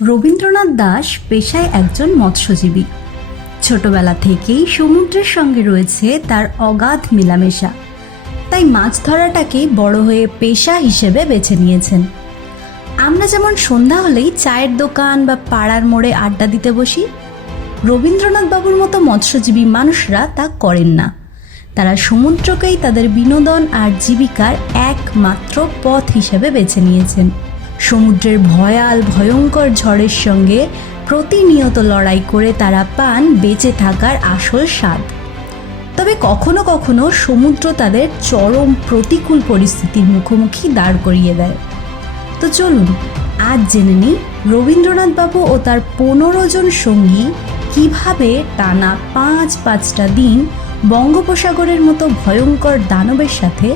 রবীন্দ্রনাথ দাশ পেশায় একজন মৎস্যজীবী। ছোটবেলা থেকেই সমুদ্রের সঙ্গে রয়েছে তার অগাধ মেলামেশা, তাই মাছ ধরাটাকেই বড় হয়ে পেশা হিসেবে বেছে নিয়েছেন। আমরা যেমন সন্ধ্যা হলেই চায়ের দোকান বা পাড়ার মোড়ে আড্ডা দিতে বসি, রবীন্দ্রনাথ বাবুর মতো মৎস্যজীবী মানুষরা তা করেন না। তারা সমুদ্রকেই তাদের বিনোদন আর জীবিকার একমাত্র পথ হিসেবে বেছে নিয়েছেন। সমুদ্রের ভয়ঙ্কর ঝড়ের সঙ্গে প্রতিনিয়ত লড়াই করে তারা পান বেঁচে থাকার আসল স্বাদ। তবে কখনো কখনো সমুদ্র তাদের চরম প্রতিকূল পরিস্থিতির মুখোমুখি দাঁড় করিয়ে দেয়। তো চলুন আজ জেনে নিই রবীন্দ্রনাথ বাবু ও তার 15 জন সঙ্গী কিভাবে টানা 5-5টা দিন বঙ্গোপসাগরের মতো ভয়ঙ্কর দানবের সাথে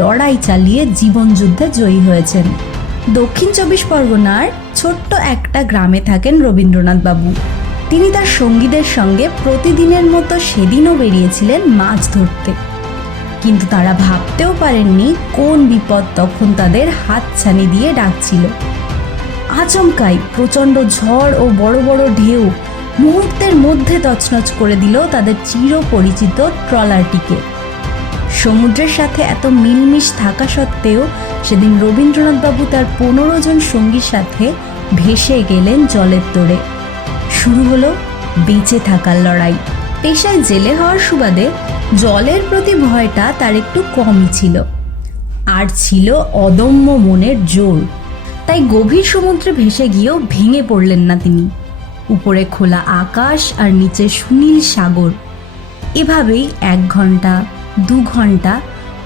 লড়াই চালিয়ে জীবনযুদ্ধে জয়ী হয়েছেন। দক্ষিণ 24 পরগনার ছোট্ট একটা গ্রামে থাকেন রবীন্দ্রনাথ বাবু। তিনি তার সঙ্গীদের সঙ্গে প্রতিদিনের মতো সেদিনও বেরিয়েছিলেন মাছ ধরতে, কিন্তু তারা ভাবতেও পারেননি কোন বিপদ তখন তাদের হাতছানি দিয়ে ডাকছিল। আচমকাই প্রচণ্ড ঝড় ও বড় বড় ঢেউ মুহূর্তের মধ্যে তছনছ করে দিল তাদের চিরপরিচিত ট্রলারটিকে। সমুদ্রের সাথে এত মিলমিশ থাকা সত্ত্বেও সেদিন রবীন্দ্রনাথ বাবু তার 15 জন সঙ্গীর সাথে ভেসে গেলেন জলের তোড়ে। শুরু হলো বেঁচে থাকার লড়াই। পেশায় জেলে হওয়ার সুবাদে জলের প্রতি ভয়টা তার একটু কমই ছিল, আর ছিল অদম্য মনের জোর। তাই গভীর সমুদ্রে ভেসে গিয়েও ভেঙে পড়লেন না তিনি। উপরে খোলা আকাশ আর নিচে সুনীল সাগর, এভাবেই 1 ঘন্টা 2 ঘন্টা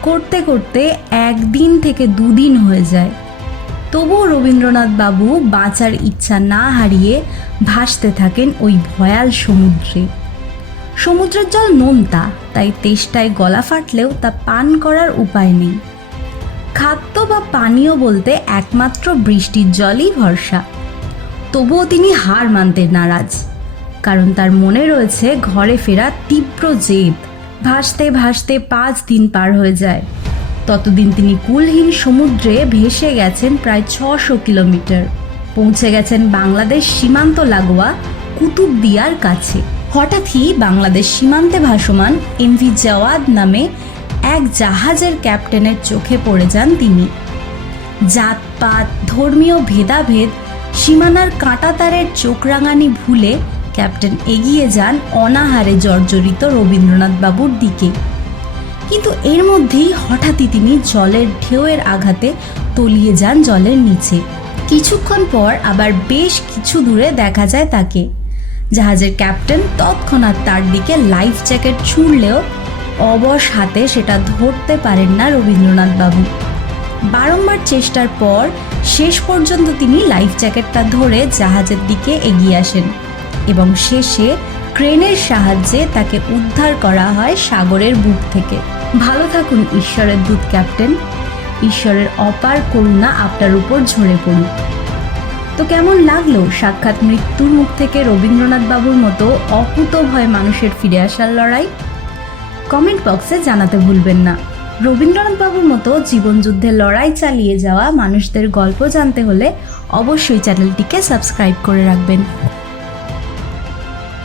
করতে করতে 1 দিন থেকে 2 দিন হয়ে যায়। তবুও রবীন্দ্রনাথ বাবু বাঁচার ইচ্ছা না হারিয়ে ভাসতে থাকেন ওই ভয়াল সমুদ্রে। সমুদ্রের জল নোনতা, তাই তেষ্টায় গলা ফাটলেও তা পান করার উপায় নেই। খাদ্য বা পানীয় বলতে একমাত্র বৃষ্টির জলই ভরসা। তবুও তিনি হার মানতে নারাজ, কারণ তার মনে রয়েছে ঘরে ফেরা তীব্র জেদ। ভাসতে ভাসতে 5 দিন পার হয়ে যায়। ততদিন তিনি কুলহীন সমুদ্রে ভেসে গেছেন প্রায় 600 কিলোমিটার, পৌঁছে গেছেন বাংলাদেশ সীমান্ত লাগোয়া কুতুবদিয়ার কাছে। হঠাৎই বাংলাদেশ সীমান্তে ভাসমান MV জাওয়াদ নামে এক জাহাজের ক্যাপ্টেনের চোখে পড়ে যান তিনি। জাতপাত, ধর্মীয় ভেদাভেদ, সীমানার কাঁটাতারের চোখরাঙানি ভুলে ক্যাপ্টেন এগিয়ে যান অনাহারে জর্জরিত রবীন্দ্রনাথ বাবুর দিকে। কিন্তু এর মধ্যেই হঠাৎই তিনি জলের ঢেউয়ের আঘাতে তলিয়ে যান জলের নিচে। কিছুক্ষণ পর আবার বেশ কিছু দূরে দেখা যায় তাকে। জাহাজের ক্যাপ্টেন তৎক্ষণাৎ তার দিকে লাইফ জ্যাকেট ছুঁড়লেও অবশ হাতে সেটা ধরতে পারেন না রবীন্দ্রনাথ বাবু। বারংবার চেষ্টার পর শেষ পর্যন্ত তিনি লাইফ জ্যাকেটটা ধরে জাহাজের দিকে এগিয়ে আসেন এবং শেষে ক্রেনের সাহায্যে তাকে উদ্ধার করা হয় সাগরের বুক থেকে। ভালো থাকুন ঈশ্বরের দূত ক্যাপ্টেন। ঈশ্বরের অপার করুণা আপনার উপর ঝরে পড়ুক। তো কেমন লাগলো সাক্ষাৎ মৃত্যুর মুখ থেকে রবীন্দ্রনাথ বাবুর মতো অকুতোভয় মানুষের ফিরে আসার লড়াই? কমেন্ট বক্সে জানাতে ভুলবেন না। রবীন্দ্রনাথ বাবুর মতো জীবনযুদ্ধে লড়াই চালিয়ে যাওয়া মানুষদের গল্প জানতে হলে অবশ্যই চ্যানেলটিকে সাবস্ক্রাইব করে রাখবেন।